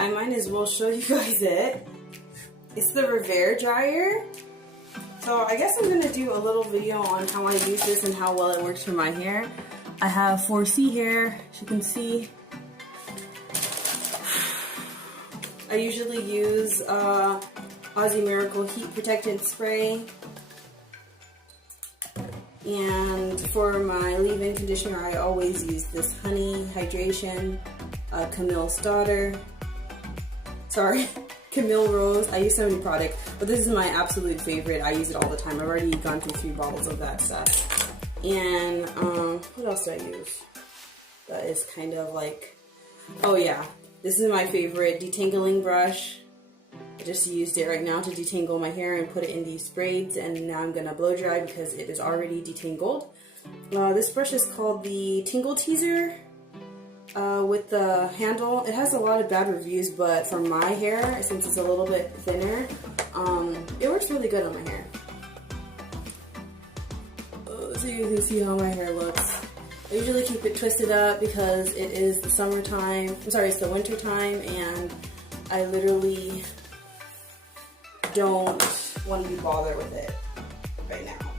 I might as well show you guys it. It's the REVAIR dryer. So I guess I'm gonna do a little video on how I use this and how well it works for my hair. I have 4C hair, as you can see. I usually use Aussie Miracle Heat Protectant Spray. And for my leave-in conditioner, I always use this Honey Hydration, Camille's Daughter. Sorry, Camille Rose. I use so many products, but this is my absolute favorite. I use it all the time. I've already gone through 3 bottles of that stuff. And what else do I use? That is kind of like, oh yeah, this is my favorite detangling brush. I just used it right now to detangle my hair and put it in these braids, and now I'm gonna blow dry because it is already detangled. This brush is called the Tingle Teaser with the handle. It has a lot of bad reviews, but for my hair, since it's a little bit thinner, it works really good on my hair. So you can see how my hair looks. I usually keep it twisted up because it is the summertime. I'm sorry, it's the winter time, and I literally don't want to be bothered with it right now.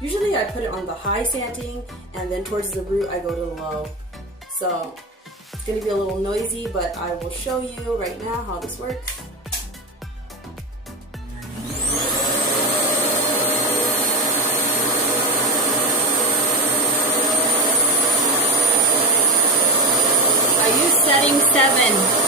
Usually I put it on the high sanding, and then towards the root I go to the low. So it's going to be a little noisy, but I will show you right now how this works. I use setting 7.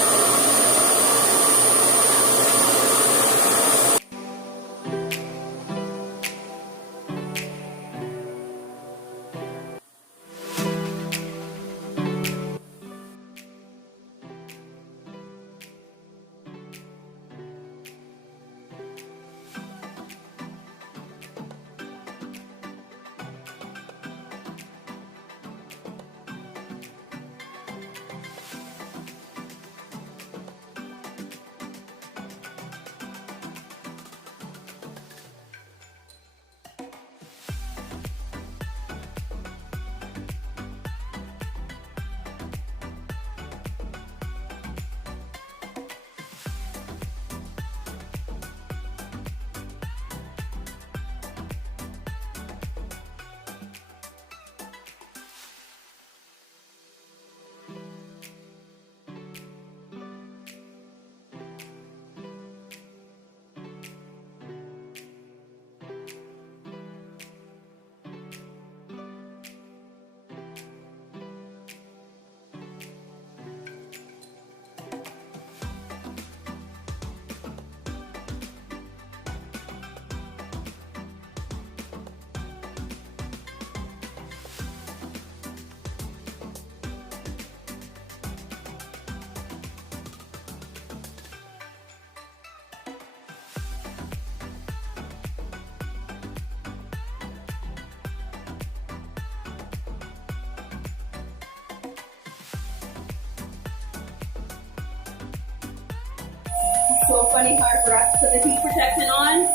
So funny how I forgot to put the heat protectant on.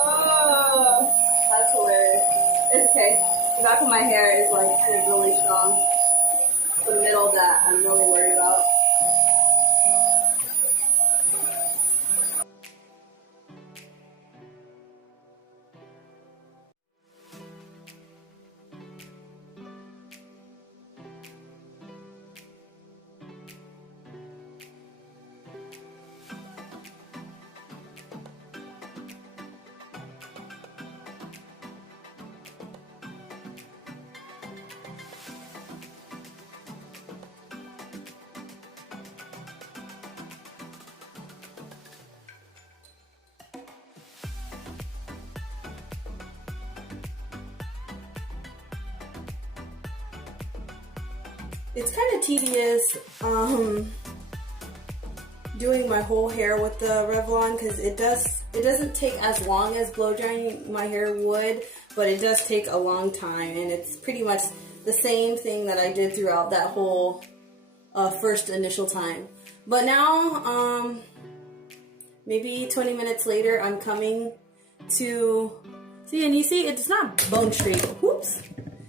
Oh, that's hilarious. It's okay. The back of my hair is like kind of really strong. It's the middle that I'm really worried about. It's kind of tedious doing my whole hair with the Revlon because it doesn't take as long as blow drying my hair would, but it does take a long time, and it's pretty much the same thing that I did throughout that whole first initial time. But now, maybe 20 minutes later, I'm coming to see, and you see it's not bone straight. Whoops,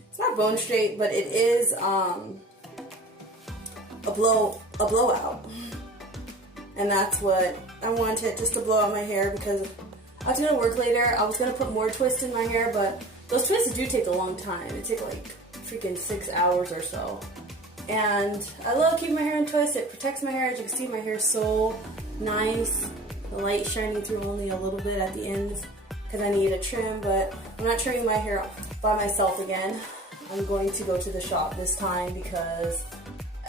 it's not bone straight, but it is a blowout. And that's what I wanted, just to blow out my hair, because I was gonna work later. I was gonna put more twists in my hair, but those twists do take a long time. It takes like freaking 6 hours or so. And I love keeping my hair in twists. It protects my hair. As you can see, my hair is so nice. The light shining through only a little bit at the ends because I need a trim, but I'm not trimming my hair by myself again. I'm going to go to the shop this time because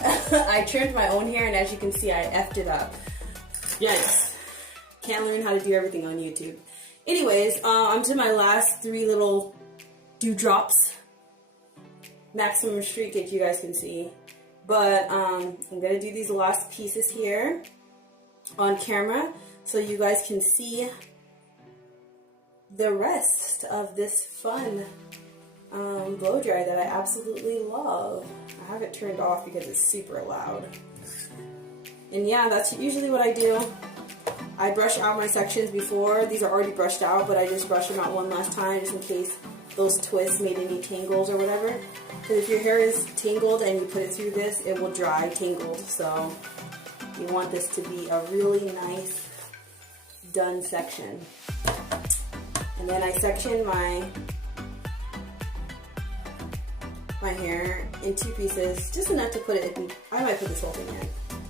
I trimmed my own hair, and as you can see, I effed it up. Yikes. Can't learn how to do everything on YouTube. Anyways, I'm to my last 3 little dewdrops. Maximum streakage, you guys can see. But I'm going to do these last pieces here on camera so you guys can see the rest of this fun blow dry that I absolutely love. I have it turned off because it's super loud. And yeah, that's usually what I do. I brush out my sections before. These are already brushed out, but I just brush them out one last time just in case those twists made any tangles or whatever. Because if your hair is tangled and you put it through this, it will dry tangled. So you want this to be a really nice done section. And then I section my hair in 2 pieces, just enough to put it in. I might put this whole thing in.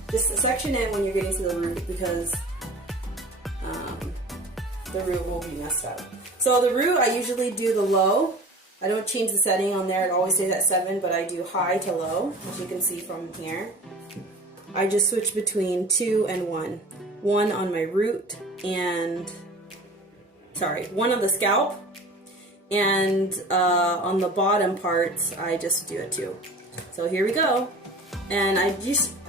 Just section it when you're getting to the root, because the root will be messed up. So the root, I usually do the low. I don't change the setting on there. It always stays at 7, but I do high to low, as you can see from here. I just switch between 2 and 1. 1 on my root and, sorry, 1 on the scalp, and on the bottom parts, I just do a 2. So here we go. And I just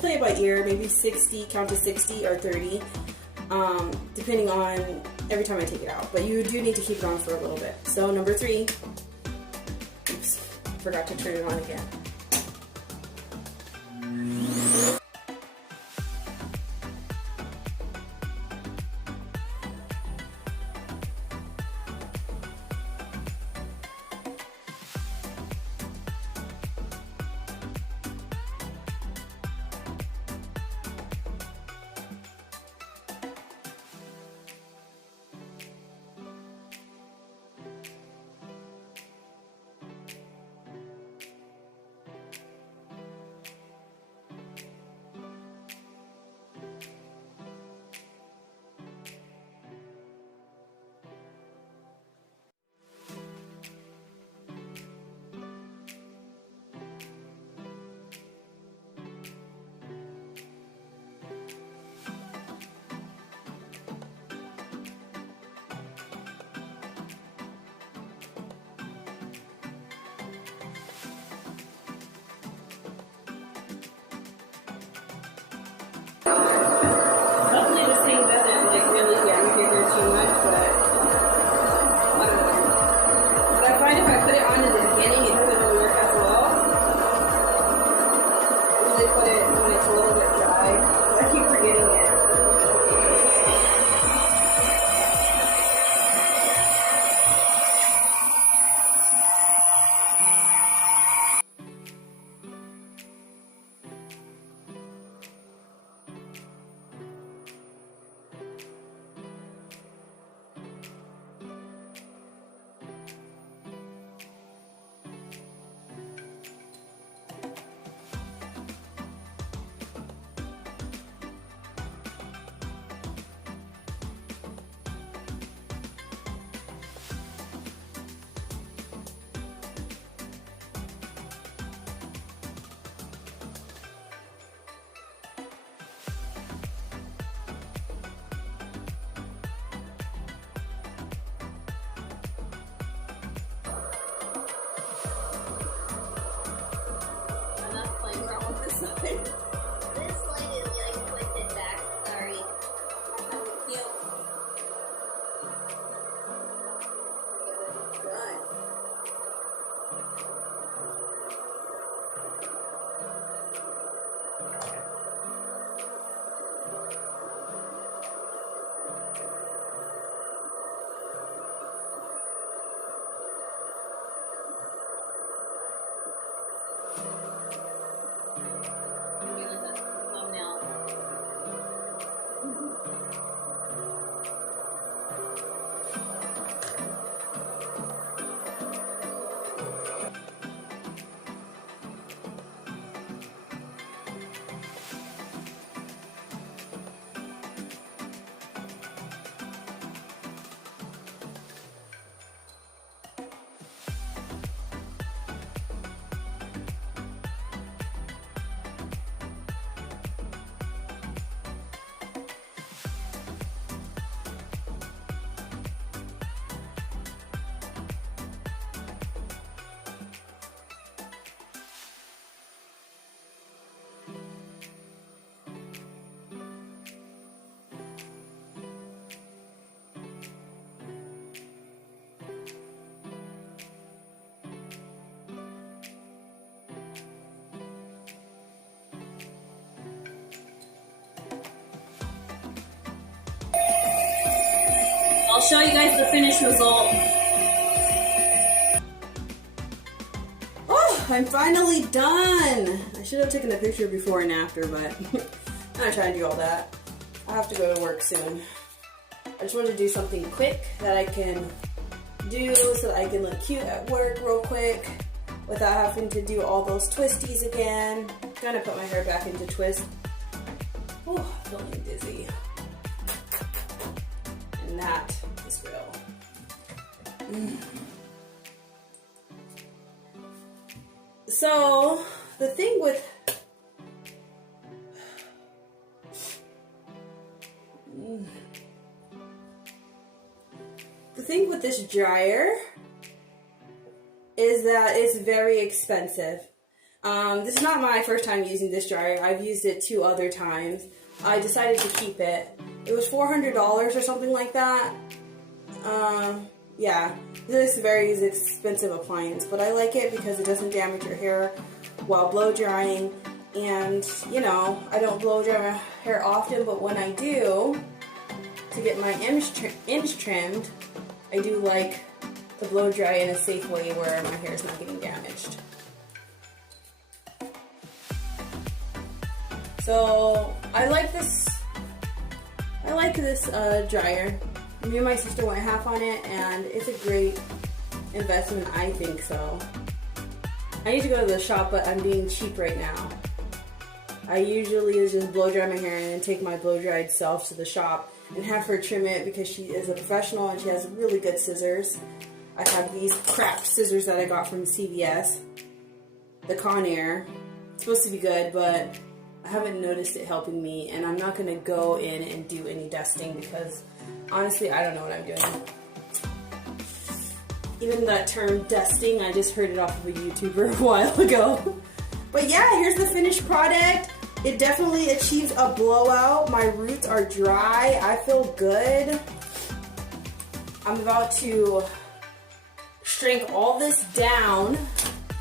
play it by ear, maybe 60, count to 60 or 30, depending on every time I take it out. But you do need to keep it on for a little bit. So number 3, oops, forgot to turn it on again. I'll show you guys the finished result. Oh, I'm finally done. I should have taken a picture before and after, but I'm not trying to do all that. I have to go to work soon. I just wanted to do something quick that I can do so that I can look cute at work real quick without having to do all those twisties again. Gonna put my hair back into twist. Oh, feeling dizzy. And that is real. So, the thing with this dryer is that it's very expensive. This is not my first time using this dryer. I've used it 2 other times. I decided to keep it. It was $400 or something like that. Yeah, this is a very expensive appliance, but I like it because it doesn't damage your hair while blow drying. And, you know, I don't blow dry my hair often, but when I do, to get my ends trimmed, I do like to blow dry in a safe way where my hair is not getting damaged. So I like this dryer. Me and my sister went half on it, and it's a great investment, I think so. I need to go to the shop, but I'm being cheap right now. I usually just blow dry my hair and then take my blow dried self to the shop and have her trim it because she is a professional and she has really good scissors. I have these crap scissors that I got from CVS, the Conair. It's supposed to be good, but I haven't noticed it helping me, and I'm not going to go in and do any dusting because honestly, I don't know what I'm doing. Even that term dusting, I just heard it off of a YouTuber a while ago. But yeah, here's the finished product. It definitely achieves a blowout. My roots are dry. I feel good. I'm about to shrink all this down.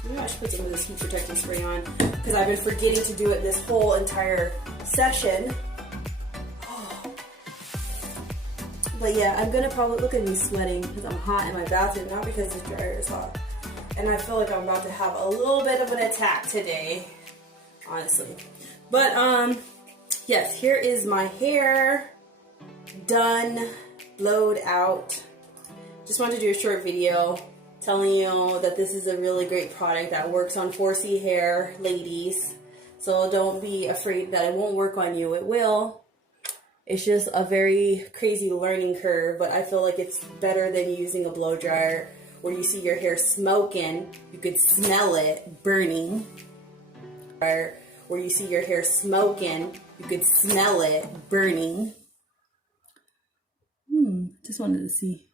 Maybe I should put some of this heat protecting spray on because I've been forgetting to do it this whole entire session. But yeah, I'm gonna probably, look at me sweating because I'm hot in my bathroom, not because the dryer is hot. And I feel like I'm about to have a little bit of an attack today, honestly. But yes, here is my hair done, blowed out. Just wanted to do a short video telling you that this is a really great product that works on 4C hair, ladies. So don't be afraid that it won't work on you. It will. It's just a very crazy learning curve, but I feel like it's better than using a blow dryer where you see your hair smoking, you could smell it burning. Where you see your hair smoking, you could smell it burning. Just wanted to see.